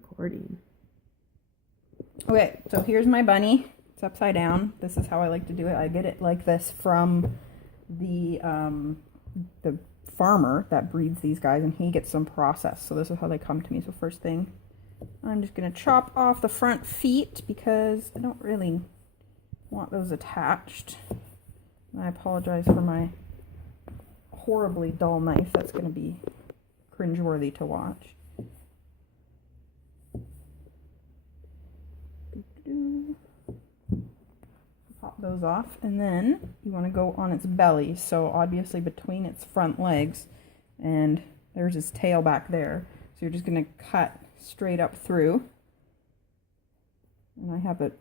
recording. Okay, so here's my bunny. It's upside down. This is how I like to do it. I get it like this from the farmer that breeds these guys, and he gets them processed. So this is how they come to me. So first thing, I'm just gonna chop off the front feet because I don't really want those attached. I apologize for my horribly dull knife. That's gonna be cringeworthy to watch. Pop those off, and then you want to go on its belly, so obviously between its front legs, and there's its tail back there, so you're just going to cut straight up through. And I have a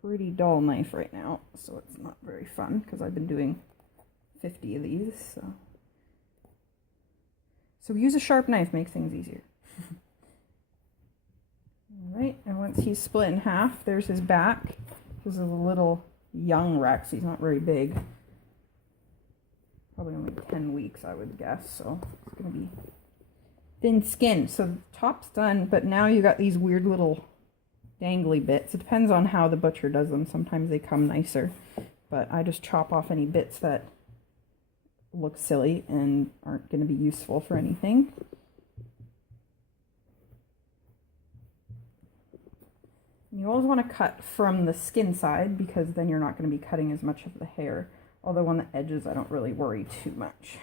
pretty dull knife right now, so it's not very fun because I've been doing 50 of these, so use a sharp knife, makes things easier. Alright, and once he's split in half, there's his back. This is a little young Rex. He's not very big. Probably only 10 weeks, I would guess, so it's going to be thin skin. So the top's done, but now you got these weird little dangly bits. It depends on how the butcher does them. Sometimes they come nicer, but I just chop off any bits that look silly and aren't going to be useful for anything. You always want to cut from the skin side because then you're not going to be cutting as much of the hair. Although on the edges I don't really worry too much.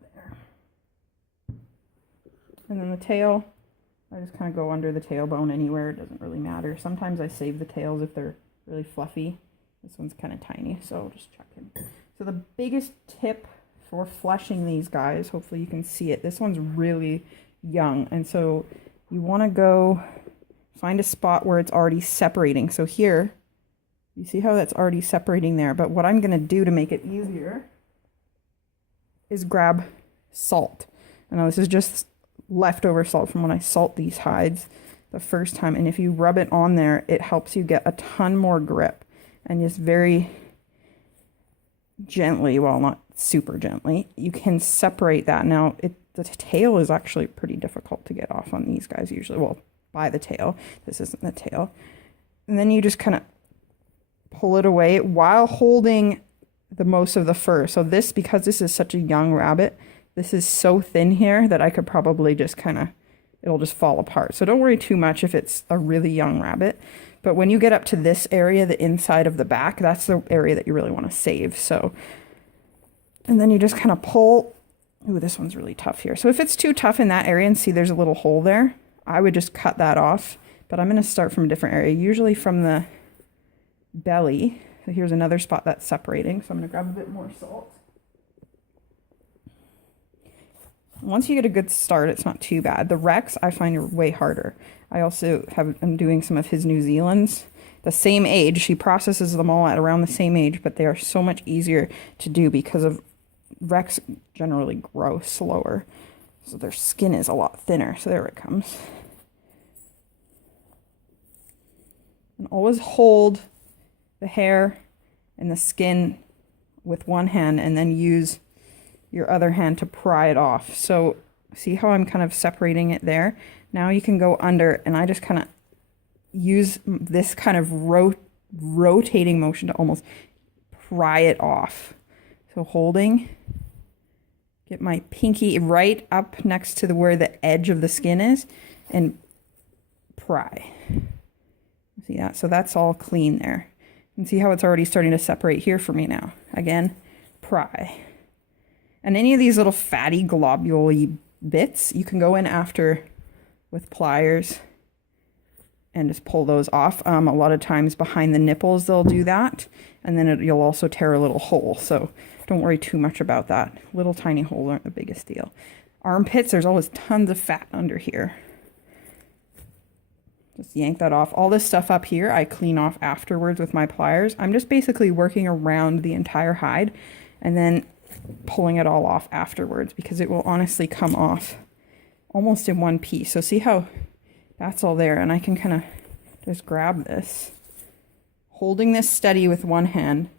There. And then the tail, I just kind of go under the tailbone anywhere. It doesn't really matter. Sometimes I save the tails if they're really fluffy. This one's kind of tiny, so I'll just chuck in. So the biggest tip for fleshing these guys, hopefully you can see it, this one's really young, and so you want to go find a spot where it's already separating. So here you see how that's already separating there, but what I'm going to do to make it easier is grab salt. And now this is just leftover salt from when I salt these hides the first time, and if you rub it on there, it helps you get a ton more grip, and just very gently, well, not super gently, you can separate that. Now the tail is actually pretty difficult to get off on these guys usually, well, by the tail. This isn't the tail. And then you just kind of pull it away while holding the most of the fur. So this, because this is such a young rabbit, this is so thin here that I could probably just kind of, it'll just fall apart. So don't worry too much if it's a really young rabbit. But when you get up to this area, the inside of the back, that's the area that you really want to save. So, and then you just kind of pull. Ooh, this one's really tough here. So if it's too tough in that area, and see there's a little hole there, I would just cut that off. But I'm going to start from a different area, usually from the belly. So here's another spot that's separating. So I'm going to grab a bit more salt. Once you get a good start, it's not too bad. The Rex, I find, are way harder. I also I'm doing some of his New Zealands. The same age, she processes them all at around the same age, but they are so much easier to do because of Rex generally grow slower. So their skin is a lot thinner. So there it comes. And always hold the hair and the skin with one hand and then use your other hand to pry it off. So see how I'm kind of separating it there? Now you can go under, and I just kind of use this kind of rotating motion to almost pry it off. So holding, get my pinky right up next to where the edge of the skin is, and pry. See that? So that's all clean there. And see how it's already starting to separate here for me now. Again, pry. And any of these little fatty globule bits, you can go in after with pliers and just pull those off. A lot of times behind the nipples they'll do that, and then you'll also tear a little hole. So don't worry too much about that. Little tiny holes aren't the biggest deal. Armpits, there's always tons of fat under here. Just yank that off. All this stuff up here I clean off afterwards with my pliers. I'm just basically working around the entire hide and then pulling it all off afterwards because it will honestly come off almost in one piece. So see how that's all there, and I can kind of just grab this, holding this steady with one hand,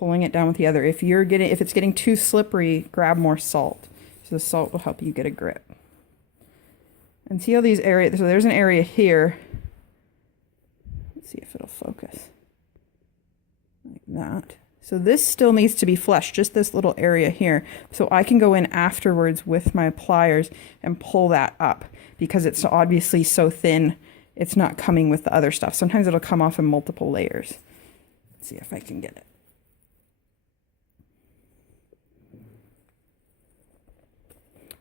pulling it down with the other. If it's getting too slippery, grab more salt. So the salt will help you get a grip. And see how these areas, so there's an area here. Let's see if it'll focus. Like that. So this still needs to be fleshed, just this little area here. So I can go in afterwards with my pliers and pull that up because it's obviously so thin, it's not coming with the other stuff. Sometimes it'll come off in multiple layers. Let's see if I can get it.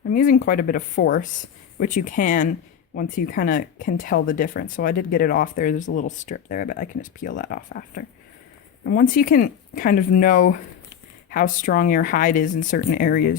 I'm using quite a bit of force, which you can once you kind of can tell the difference. So I did get it off there. There's a little strip there, but I can just peel that off after. And once you can kind of know how strong your hide is in certain areas,